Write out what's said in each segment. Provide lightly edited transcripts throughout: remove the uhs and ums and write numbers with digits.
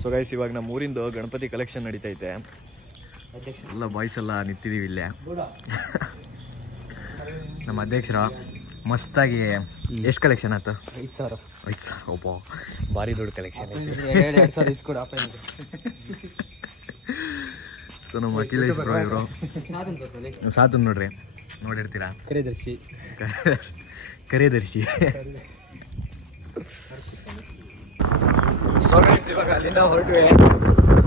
So guys, ಇವಾಗ ನಮ್ಮ ಊರಿಂದು Ganapati collection ನಡೀತೈತೆ. ಎಲ್ಲ ಬಾಯ್ಸ್ ಎಲ್ಲ ನಿಂತಿದ್ದೀವಿ ಇಲ್ಲೇ. ನಮ್ಮ ಅಧ್ಯಕ್ಷರ ಮಸ್ತಾಗಿ ಎಷ್ಟು ಕಲೆಕ್ಷನ್ ಆಯ್ತು? 5,000. 5,000. ಒಬ್ಬ ಭಾರಿ ದೊಡ್ಡ ಕಲೆಕ್ಷನ್ ಐತಿ. ಸೊ ನಮ್ಮ ಅಖಿಲೇಶ್ ಬ್ರೋ ಇವರು ಸಾತು ನೋಡ್ರಿ, ನೋಡಿರ್ತೀರಾ? ಕರೆದರ್ಶಿ. ಸೊ ಗೈಸ್, ಇವಾಗ ಅಲ್ಲಿಂದ ಹೊರಟ್ವಿ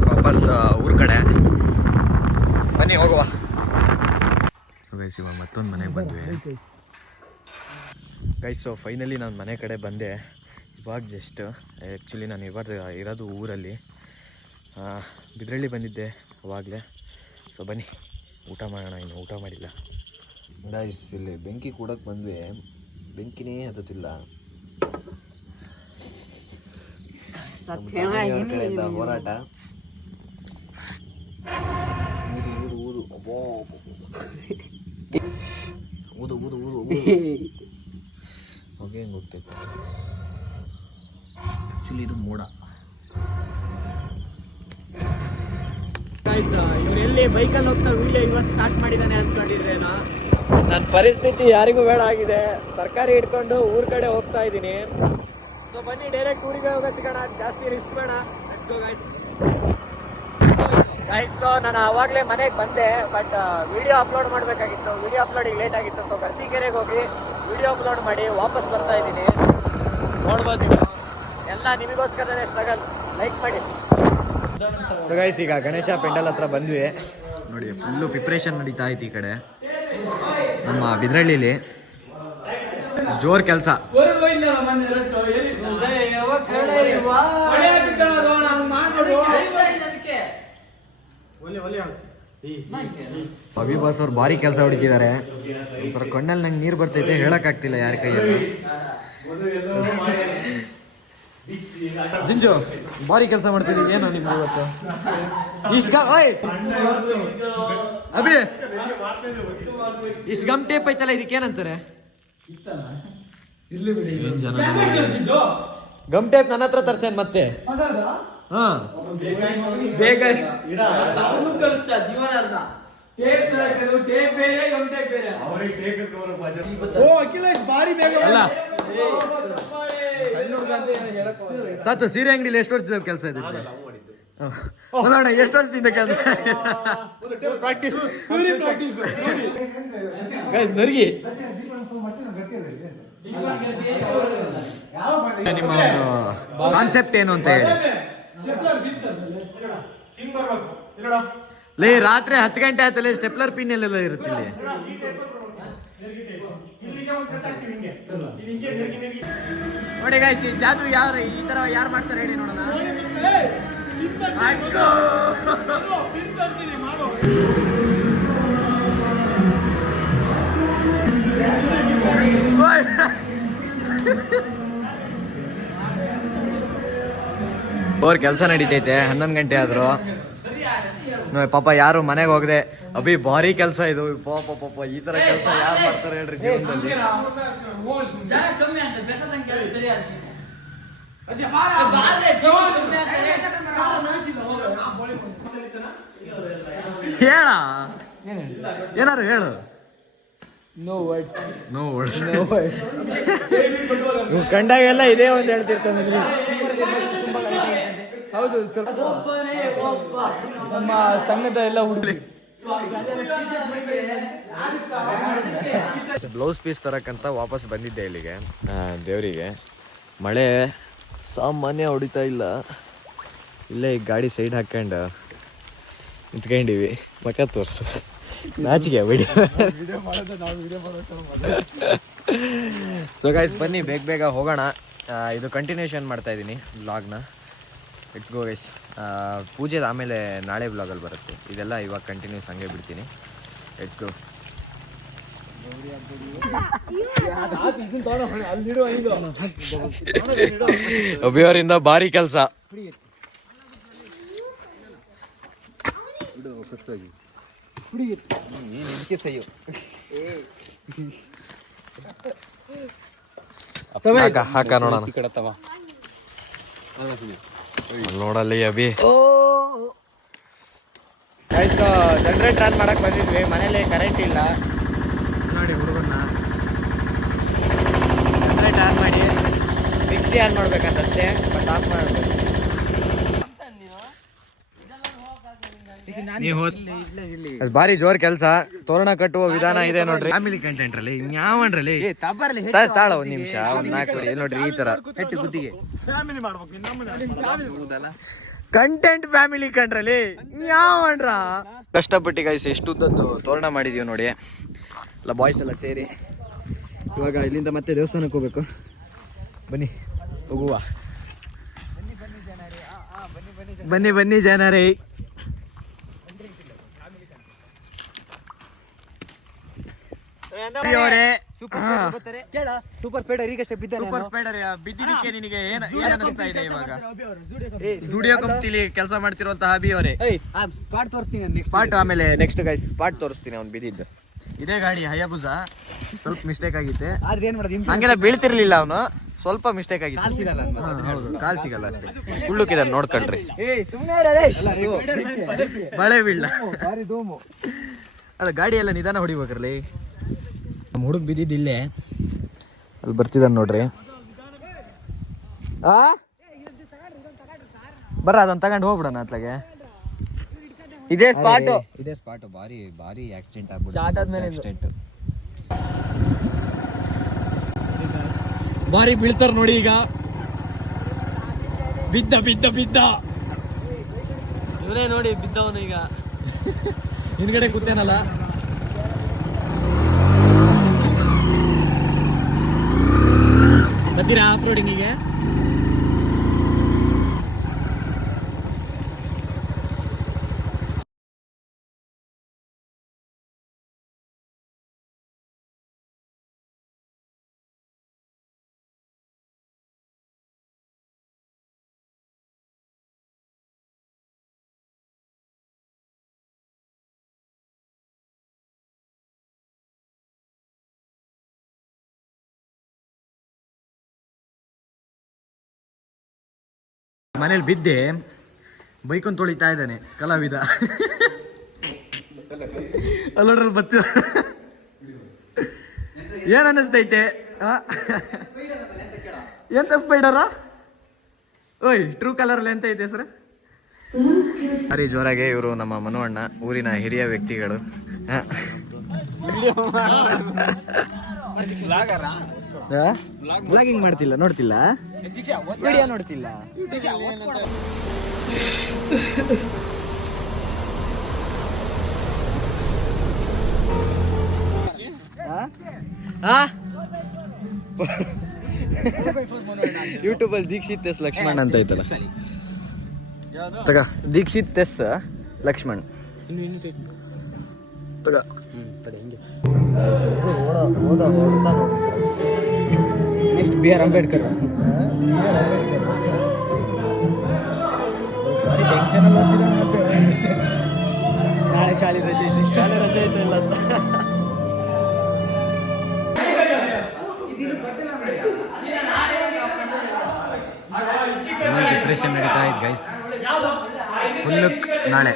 ವಾಪಸ್ ಊರ ಕಡೆ. ಬನ್ನಿ ಹೋಗುವ. ಸೊ ಗೈಸ್, ಇವಾಗ ಮತ್ತೊಂದು ಮನೆಗೆ ಬಂದ್ವಿ ಗೈಸ್. ಸೊ ಫೈನಲಿ ನಾನು ಮನೆ ಕಡೆ ಬಂದೆ ಇವಾಗ ಜಸ್ಟ್. ಆ್ಯಕ್ಚುಲಿ ನಾನು ಇವಾಗ ಇರೋದು ಊರಲ್ಲಿ, ಬಿದ್ರಳ್ಳಿ ಬಂದಿದ್ದೆ ಅವಾಗಲೇ. ಸೊ ಬನ್ನಿ ಊಟ ಮಾಡೋಣ. ಇನ್ನು ಊಟ ಮಾಡಿಲ್ಲ ಗೈಸ್. ಇಲ್ಲಿ ಬೆಂಕಿ ಕೂಡಕ್ಕೆ ಬಂದ್ವಿ, ಬೆಂಕಿನೇ ಹತ್ತುತ್ತಿಲ್ಲ. ಹೋರಾಟ ಊದು ಹೊಗೆ ಹೆಂಗೆ ಹೋಗ್ತೈತೆ. ಆ್ಯಕ್ಚುಲಿ ಇದು ಮೋಡ. ಇವ್ರು ಎಲ್ಲಿ ಬೈಕಲ್ಲಿ ಹೋಗ್ತಾ ವಿಡಿಯೋ ಇವತ್ತು ಸ್ಟಾರ್ಟ್ ಮಾಡಿದ್ದಾನೆ ಅಂದ್ಕೊಂಡಿದ್ರೇನೋ. ನನ್ನ ಪರಿಸ್ಥಿತಿ ಯಾರಿಗೂ ಬೇಡ ಆಗಿದೆ. ತರಕಾರಿ ಹಿಡ್ಕೊಂಡು ಊರ ಕಡೆ ಹೋಗ್ತಾ ಇದ್ದೀನಿ. ಸೊ ಬನ್ನಿ ಡೈರೆಕ್ಟ್ ಊರಿಗೆ ಹೋಗೋ ಸಿಗೋಣ, ಜಾಸ್ತಿ ರಿಸ್ಕ್ ಬೇಡ. Let's go guys. ಸೊ ನಾನು ಆವಾಗಲೇ ಮನೆಗೆ ಬಂದೆ, ಬಟ್ ವಿಡಿಯೋ ಅಪ್ಲೋಡ್ ಮಾಡಬೇಕಾಗಿತ್ತು. ವಿಡಿಯೋ ಅಪ್ಲೋಡಿಗೆ ಲೇಟ್ ಆಗಿತ್ತು. ಸೊ ಗರ್ತಿಕೆರೆಗೆ ಹೋಗಿ ವಿಡಿಯೋ ಅಪ್ಲೋಡ್ ಮಾಡಿ ವಾಪಸ್ ಬರ್ತಾ ಇದ್ದೀನಿ. ನೋಡ್ಬೋದು ನೀವು, ಎಲ್ಲ ನಿಮಗೋಸ್ಕರನೇ ಸ್ಟ್ರಗಲ್. ಲೈಕ್ ಮಾಡಿ. ಸೊ ಗೈಸ್, ಈಗ ಗಣೇಶ ಪೆಂಡಲ್ ಹತ್ರ ಬಂದ್ವಿ ನೋಡಿ. ಫುಲ್ಲು ಪ್ರಿಪ್ರೇಷನ್ ನಡೀತಾ ಐತಿ ಈ ಕಡೆ ನಮ್ಮ ಬಿದ್ರಳ್ಳಿಲಿ. ಜೋರ್ ಕೆಲಸ. ಅಭಿಭಾಸ್ ಅವ್ರು ಭಾರಿ ಕೆಲಸ ಹೊಡಿತಿದ್ದಾರೆ. ಒಂಥರ ಕಣ್ಣಲ್ಲಿ ನಂಗೆ ನೀರು ಬರ್ತೈತೆ, ಹೇಳಕ್ಕಾಗ್ತಿಲ್ಲ ಯಾರ ಕೈಯಲ್ಲಿ. ಜಿಂಜು ಭಾರಿ ಕೆಲಸ ಮಾಡ್ತಿದ್ದೀವಿ. ಏನು ನಿಮ್ಗೆ ಇವತ್ತು ಅಭಿ ಇಷ್ಟು ಗಮ್ ಟೇಪ್ ಐತಲ್ಲ, ಇದಕ್ಕೆ ಏನಂತಾರೆ? ಗಮ್ ಟೇಪ್ ನನ್ನ ಹತ್ರ ತರ್ಸೇನ್ ಮತ್ತೆ. ಹಾ ಬೇಗ ಅಲ್ಲ ಸಾತು. ಸೀರೆ ಅಂಗಡಿಲಿ ಎಷ್ಟು ವರ್ಷದ ಕೆಲಸ ಇದೆ? ಎಷ್ಟು ವರ್ಷದಿಂದ ಕೆಲಸ? ನಿಮ್ಮ ಕಾನ್ಸೆಪ್ಟ್ ಏನು ಅಂತ ಹೇಳಿ. ಲೇ, ರಾತ್ರಿ 10 ಗಂಟೆ ಆಯ್ತಲ್ಲ, ಸ್ಟೆಪ್ಲರ್ ಪಿನ್ ಎಲ್ಲೆಲ್ಲ ಇರುತ್ತೆ ಇಲ್ಲಿ. ನೋಡಿ ಗೈಸ್, ಈ ಜಾದು ಯಾರು ಈ ತರ ಯಾರು ಮಾಡ್ತಾರೆ ಹೇಳಿ ನೋಡೋಣ. ಅವ್ರ ಕೆಲಸ ನಡೀತೈತೆ. 11 ಗಂಟೆ ಆದ್ರು ಪಾಪ ಯಾರು ಮನೆಗೆ ಹೋಗದೆ. ಅಭಿ ಭಾರಿ ಕೆಲಸ ಇದು. ಪಾಪ ಈ ತರ ಕೆಲಸ ಯಾರು ಮಾಡ್ತಾರೆ ಹೇಳ್ರಿ ಜೀವನದಲ್ಲಿ? ಹೇಳ, ಏನಾರು ಹೇಳು. No words. No words. ಕಂಡಾಗೆಲ್ಲ ಇದೇ ಒಂದು ಹೇಳ್ತಿರ್ತಾನೆ. ಹೌದು, ನಮ್ಮ ಸಂಘದ ಎಲ್ಲ ಹುಡುಗಿ ಬ್ಲೌಸ್ ಪೀಸ್ ತರಕ್ಕಂತ ವಾಪಸ್ ಬಂದಿದ್ದೆ ಇಲ್ಲಿಗೆ ದೇವರಿಗೆ. ಮಳೆ ಸಾಮಾನ್ಯ ಹೊಡಿತಾ ಇಲ್ಲ. ಇಲ್ಲೇ ಈಗ ಗಾಡಿ ಸೈಡ್ ಹಾಕೊಂಡು ನಿಂತ್ಕೊಂಡಿವಿ. ಮಕ್ಕ ತೋರಿಸು, ನಾಚಿಕೆ ಬಿಡಿ. ಸೊ ಗೈಸ್, ಬನ್ನಿ ಬೇಗ ಹೋಗೋಣ. ಇದು ಕಂಟಿನ್ಯೂಷನ್ ಮಾಡ್ತಾ ಇದ್ದೀನಿ ವ್ಲಾಗ್ನ. Let's go guys. ಪೂಜೆದ ಆಮೇಲೆ ನಾಳೆ ವ್ಲಾಗಲ್ಲಿ ಬರುತ್ತೆ. ಇದೆಲ್ಲ ಇವಾಗ ಕಂಟಿನ್ಯೂಸ್ ಹಂಗೆ ಬಿಡ್ತೀನಿ. Let's go. ಅಭಿಯವರಿಂದ ಭಾರಿ ಕೆಲಸ. ಹಾಕ ನೋಡೋಣ. ನೋಡಲ್ಲಿ ಅಭಿ. ಗೈಸ್ ಜನರೇಟರ್ ಆನ್ ಮಾಡಕ್ ಬಂದಿದ್ವಿ, ಮನೇಲಿ ಕರೆಂಟ್ ಇಲ್ಲ ನೋಡಿ ಹುಡುಗನ್ನ. ಜನರೇಟರ್ ಆನ್ ಮಾಡಿ ಮಿಕ್ಸಿ ಆನ್ ಮಾಡ್ಬೇಕಂತಷ್ಟೇ, ಬಟ್ ಆಫ್ ಮಾಡಬೇಕು. ಅದು ಭಾರಿ ಜೋರ್ ಕೆಲಸ. ತೋರಣ ಕಟ್ಟುವ ವಿಧಾನ ಇದೆ ನೋಡ್ರಿ. ಫ್ಯಾಮಿಲಿ ಕಂಟೆಂಟ್ ರಲ್ಲಿ ಯಾವನ್ರಲ್ಲಿ ತಾಳ ಒಂದ್ ನಿಮಿಷ ಒಂದ್ 4 ಕೊಡಿ ನೋಡ್ರಿ. ಈ ತರ ಕಂಟೆಂಟ್ ಫ್ಯಾಮಿಲಿ ಕಂಡ್ರಲ್ಲಿ ಯಾವನ್ರ ಕಷ್ಟಪಟ್ಟು ಗೈಸ್ ಎಷ್ಟುದ್ದದ್ದು ತೋರಣ ಮಾಡಿದೀವಿ ನೋಡಿ ಎಲ್ಲ ಬಾಯ್ಸ್ ಎಲ್ಲ ಸೇರಿ. ಇವಾಗ ಇಲ್ಲಿಂದ ಮತ್ತೆ ದೇವಸ್ಥಾನಕ್ಕೆ ಹೋಗ್ಬೇಕು. ಬನ್ನಿ ಹೋಗುವ. ಬನ್ನಿ ಬನ್ನಿ ಜನರೇ. ಸೂಪರ್ ಸ್ಪೀಡರ್ ಈಗಷ್ಟೇ ಸೂಪರ್ ಸ್ಪೈಡರ್ ಬಿದ್ದಿದ್ದಕ್ಕೆ ನಿನಗೆ ಏನ್ ಅನಿಸ್ತಾ ಇದೆ ಇವಾಗ? ಸ್ಟುಡಿಯೋ ಕಂಪ್ನಿಲಿ ಕೆಲಸ ಮಾಡ್ತಿರುವಂತಹ ಅಭಿ ಅವರೇ ಸ್ಪಾಟ್ ತೋರಿಸ್ತೀನಿ. ಸ್ಪಾಟ್ ಆಮೇಲೆ ನೆಕ್ಸ್ಟ್ ಗೈಸ್ ಸ್ಪಾಟ್ ತೋರಿಸ್ತೀನಿ. ಅವ್ನು ಬಿದ್ದಿದ್ದು ಇದೇ ಗಾಡಿ ಹಯಾಬುಸ. ಸ್ವಲ್ಪ ಮಿಸ್ಟೇಕ್ ಆಗಿತ್ತೆ, ಆದ್ರೆ ಏನ್ ಮಾಡೋದು, ಹಂಗೆಲ್ಲ ಬೀಳ್ತಿರ್ಲಿಲ್ಲ ಅವನು. ಸ್ವಲ್ಪ ಮಿಸ್ಟೇಕ್ ಆಗಿತ್ತು. ಹೌದು, ಕಾಲ್ ಸಿಗಲ್ಲ ಅಷ್ಟೇ. ಉಳ್ಳುಕಿದ ನೋಡ್ಕೊಳ್ರಿ. ಮಳೆ ಬೀಳ ಅಲ್ಲ, ಗಾಡಿ ಎಲ್ಲ ನಿಧಾನ ಹೊಡಿಬೇಕ್ರಲ್ಲಿ. ನಮ್ಮ ಹುಡುಗ ಬಿದ್ದಿದ್ದಿಲ್ಲೇ ಅಲ್ಲಿ ಬರ್ತಿದ್ದಾನೆ ನೋಡ್ರಿ. ಬರ್ರ ಅದನ್ನ ತಗೊಂಡು ಹೋಗ್ಬಿಡೋಣ ಅತ್ಲಾಗೆ. ಇದೇ ಸ್ಪಾಟ್ ಭಾರಿ ಆಕ್ಸಿಡೆಂಟ್ ಆಗ್ಬಿಟ್ಟು ಭಾರಿ ಬೀಳ್ತಾರ ನೋಡಿ. ಈಗ ಬಿದ್ದ ಇವನೇ ನೋಡಿ ಬಿದ್ದವನು. ಈಗ ಹಿಂದ್ಗಡೆ ಕೂತೇನಲ್ಲ. ಬರ್ತೀರಾ ಆಫ್ ರೋಡಿಂಗಿಗೆ? ಮನೇಲಿ ಬಿದ್ದೆ ಬೈಕೊಂಡ್ ತೊಳಿತಾ ಇದ್ದಾನೆ ಕಲಾವಿದ. ಅಲ್ಲೋಡ್ರಲ್ಲಿ ಬತ್ತ ಏನ್ ಅನ್ನಿಸ್ತೈತೆ? ಎಂತ ಸ್ಪೈಡರ? ಓಯ್ ಟ್ರೂ ಕಲರ್ ಎಂತ ಐತೆ ಸರ್? ಭಾರಿ ಜೋರಾಗೆ ಇವರು ನಮ್ಮ ಮನು ಅಣ್ಣ, ಊರಿನ ಹಿರಿಯ ವ್ಯಕ್ತಿಗಳು. ಬ್ಲಾಗಿಂಗ್ ಮಾಡ್ತಿಲ್ಲ, ನೋಡ್ತಿಲ್ಲ, ವಿಡಿಯೋ ನೋಡ್ತಿಲ್ಲ. ಯೂಟ್ಯೂಬ್ ಅಲ್ಲಿ ದೀಕ್ಷಿತ್ ಎಸ್ ಲಕ್ಷ್ಮಣ್ ಅಂತ ಐತಲ್ಲ, ತಗ ದೀಕ್ಷಿತ್ ಎಸ್ ಲಕ್ಷ್ಮಣ್ ತಗ. Next B R Ambedkar. Tension ನಾಳೆ ಶಾಲೆ ರಜೆ ಐತೆ, ಶಾಲೆ ರಜೆ ಐತೆ ಇಲ್ಲ ಅಂತ. ಡಿಪ್ರೆಷನ್ ನಡೀತಾ ಇತ್ತು ಗೈಸ್. ಫುಲ್ ನಾಳೆ